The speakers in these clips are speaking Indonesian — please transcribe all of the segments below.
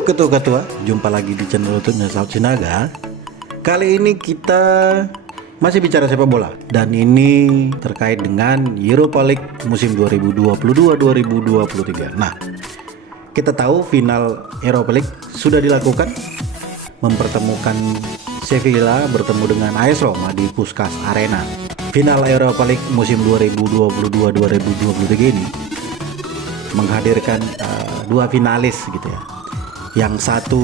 Halo ketua-ketua, jumpa lagi di channel YouTube South Sinaga. Kali ini kita masih bicara sepak bola, dan ini terkait dengan Europa League musim 2022-2023. Nah, kita tahu final Europa League sudah dilakukan, mempertemukan Sevilla bertemu dengan AS Roma di Puskás Arena. Final Europa League musim 2022-2023 ini menghadirkan dua finalis gitu ya. Yang satu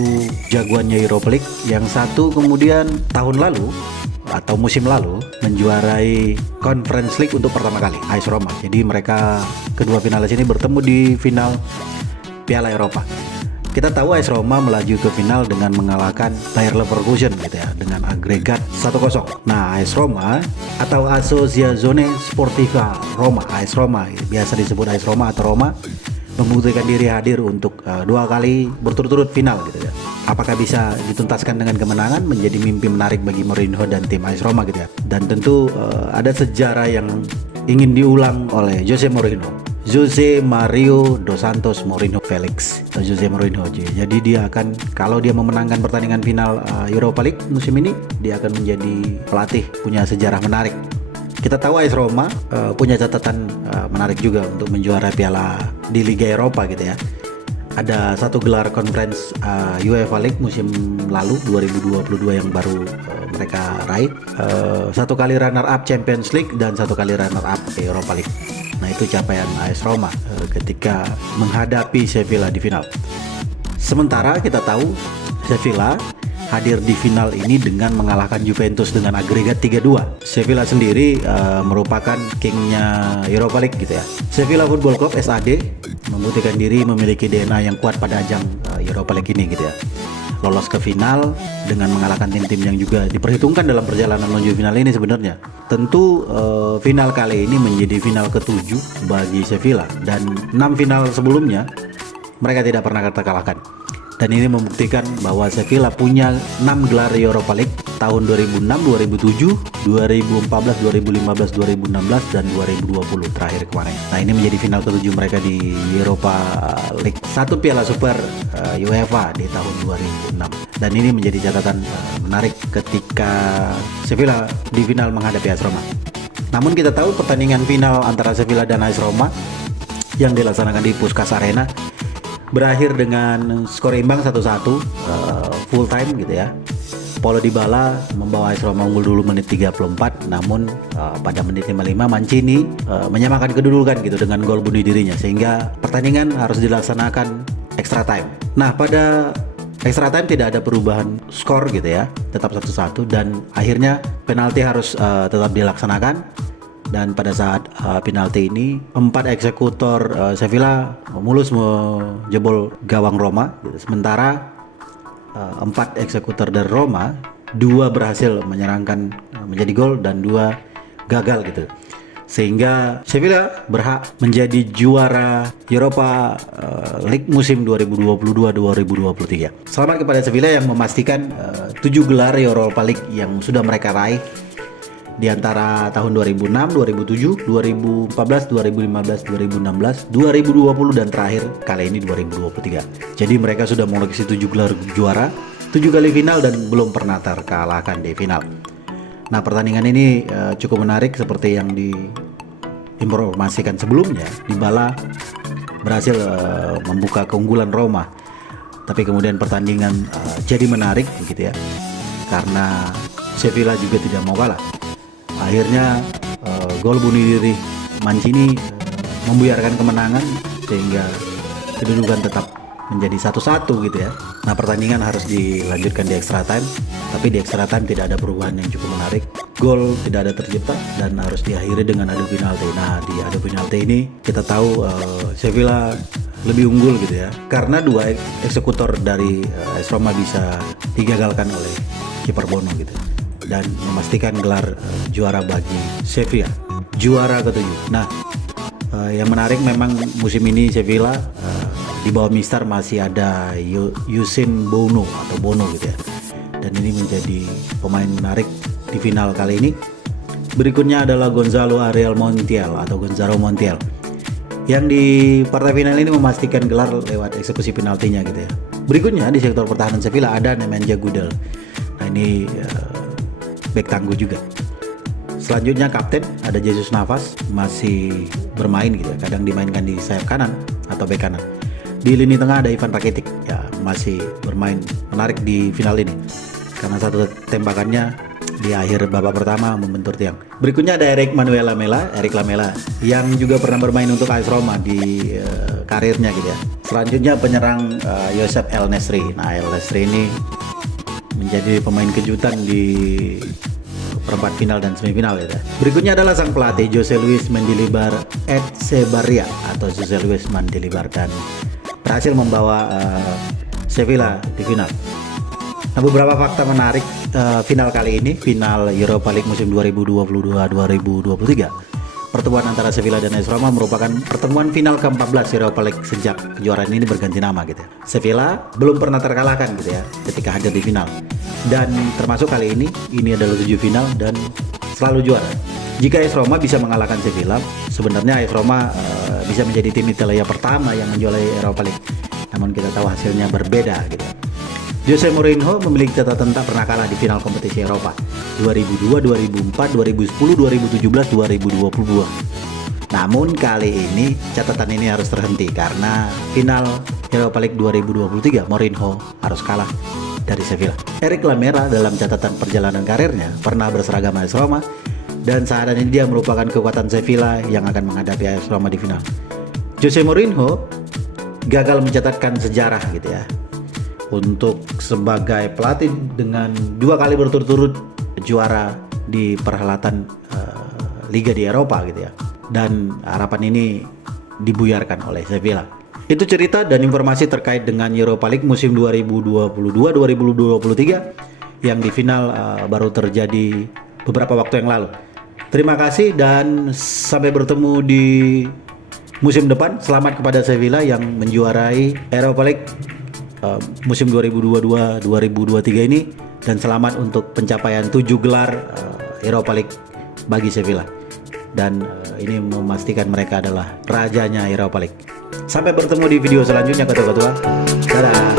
jagoannya Europa League, yang satu kemudian tahun lalu atau musim lalu menjuarai Conference League untuk pertama kali, AS Roma. Jadi mereka kedua finalis ini bertemu di final Piala Eropa. Kita tahu AS Roma melaju ke final dengan mengalahkan Bayer Leverkusen gitu ya, dengan agregat 1-0. Nah, AS Roma atau Associazione Sportiva Roma, AS Roma, biasa disebut AS Roma atau Roma, membuktikan diri hadir untuk dua kali berturut-turut final gitu ya. Apakah bisa dituntaskan dengan kemenangan menjadi mimpi menarik bagi Mourinho dan tim AS Roma gitu ya. Dan tentu ada sejarah yang ingin diulang oleh Jose Mourinho, Jose Mario dos Santos Mourinho Felix atau Jose Mourinho. Jadi dia akan, kalau dia memenangkan pertandingan final Europa League musim ini, dia akan menjadi pelatih punya sejarah menarik. Kita tahu AS Roma punya catatan menarik juga untuk menjuara piala di Liga Eropa gitu ya. Ada satu gelar conference UEFA League musim lalu 2022 yang baru mereka raih, satu kali runner up Champions League dan satu kali runner up Europa League. Nah, itu capaian AS Roma ketika menghadapi Sevilla di final. Sementara kita tahu Sevilla hadir di final ini dengan mengalahkan Juventus dengan agregat 3-2. Sevilla sendiri merupakan kingnya Europa League gitu ya. Sevilla Football Club SAD membuktikan diri memiliki DNA yang kuat pada ajang Europa League ini gitu ya. Lolos ke final dengan mengalahkan tim-tim yang juga diperhitungkan dalam perjalanan menuju final ini sebenarnya. Tentu final kali ini menjadi final ke-7 bagi Sevilla, dan 6 final sebelumnya mereka tidak pernah terkalahkan. Dan ini membuktikan bahwa Sevilla punya 6 gelar Europa League tahun 2006, 2007, 2014, 2015, 2016, dan 2020 terakhir kemarin. Nah, ini menjadi final ke-7 mereka di Europa League. Satu Piala Super UEFA di tahun 2006. Dan ini menjadi catatan menarik ketika Sevilla di final menghadapi AS Roma. Namun kita tahu pertandingan final antara Sevilla dan AS Roma yang dilaksanakan di Puskás Arena berakhir dengan skor imbang 1-1 full time gitu ya. Paulo Dybala membawa AS Roma unggul dulu menit 34, namun pada menit 55 Mancini menyamakan kedudukan gitu dengan gol bunuh dirinya, sehingga pertandingan harus dilaksanakan extra time. Nah, pada extra time tidak ada perubahan skor gitu ya, tetap 1-1, dan akhirnya penalti harus tetap dilaksanakan. Dan pada saat penalti ini 4 eksekutor Sevilla mulus menjebol gawang Roma, sementara 4 eksekutor dari Roma, 2 berhasil menyerangkan menjadi gol dan 2 gagal gitu, sehingga Sevilla berhak menjadi juara Europa League musim 2022-2023. Selamat kepada Sevilla yang memastikan 7 gelar Europa League yang sudah mereka raih di antara tahun 2006, 2007, 2014, 2015, 2016, 2020 dan terakhir kali ini 2023. Jadi mereka sudah mengoleksi 7 gelar juara, 7 kali final, dan belum pernah terkalahkan di final. Nah, pertandingan ini cukup menarik seperti yang diinformasikan sebelumnya. Dybala berhasil membuka keunggulan Roma, tapi kemudian pertandingan jadi menarik begitu ya, karena Sevilla juga tidak mau kalah. Akhirnya gol bunuh diri Mancini membuyarkan kemenangan, sehingga kedudukan tetap menjadi 1-1 gitu ya. Nah, pertandingan harus dilanjutkan di extra time, tapi di extra time tidak ada perubahan yang cukup menarik. Gol tidak ada tercipta dan harus diakhiri dengan adu penalti. Nah, di adu penalti ini kita tahu Sevilla lebih unggul gitu ya, karena 2 eksekutor dari AS Roma bisa digagalkan oleh kiper Bono gitu, dan memastikan gelar juara bagi Sevilla, juara ke-7. Nah, yang menarik memang musim ini Sevilla di bawah Mister masih ada Usain Bono atau Bono gitu ya, dan ini menjadi pemain menarik di final kali ini. Berikutnya adalah Gonzalo Ariel Montiel atau Gonzalo Montiel, yang di partai final ini memastikan gelar lewat eksekusi penaltinya gitu ya. Berikutnya di sektor pertahanan Sevilla ada Nemanja Gudel. Nah ini bek tangguh juga. Selanjutnya kapten ada Jesus Navas, masih bermain gitu ya, kadang dimainkan di sayap kanan atau bek kanan. Di lini tengah ada Ivan Rakitic, ya masih bermain menarik di final ini karena satu tembakannya di akhir babak pertama membentur tiang. Berikutnya ada Eric Lamela yang juga pernah bermain untuk AS Roma di karirnya gitu ya. Selanjutnya penyerang Josep El Nesri. Nah, El Nesri ini menjadi pemain kejutan di perempat final dan semifinal ya. Berikutnya adalah sang pelatih Jose Luis Mendilibar Etxebarria atau Jose Luis Mendilibar, dan berhasil membawa Sevilla di final. Nah, beberapa fakta menarik final kali ini, final Europa League musim 2022-2023. Pertemuan antara Sevilla dan AS Roma merupakan pertemuan final ke-14 Europa League sejak kejuaraan ini berganti nama gitu ya. Sevilla belum pernah terkalahkan gitu ya ketika hadir di final. Dan termasuk kali ini adalah 7 final dan selalu juara. Jika AS Roma bisa mengalahkan Sevilla, sebenarnya AS Roma bisa menjadi tim Italia pertama yang menjuarai Europa League. Namun kita tahu hasilnya berbeda gitu. Jose Mourinho memiliki catatan tak pernah kalah di final kompetisi Eropa 2002, 2004, 2010, 2017, 2022. Namun kali ini catatan ini harus terhenti karena final Europa League 2023 Mourinho harus kalah dari Sevilla. Eric Lamela dalam catatan perjalanan karirnya pernah berseragam AS Roma dan saat ini dia merupakan kekuatan Sevilla yang akan menghadapi AS Roma di final. Jose Mourinho gagal mencatatkan sejarah gitu ya untuk sebagai pelatih dengan 2 kali berturut-turut juara di perhelatan Liga di Eropa gitu ya, dan harapan ini dibuyarkan oleh Sevilla. Itu cerita dan informasi terkait dengan Europa League musim 2022-2023 yang di final baru terjadi beberapa waktu yang lalu. Terima kasih dan sampai bertemu di musim depan. Selamat kepada Sevilla yang menjuarai Europa League musim 2022-2023 ini, dan selamat untuk pencapaian 7 gelar Europa League bagi Sevilla, dan ini memastikan mereka adalah rajanya Europa League. Sampai bertemu di video selanjutnya ketua-ketua. Dadah.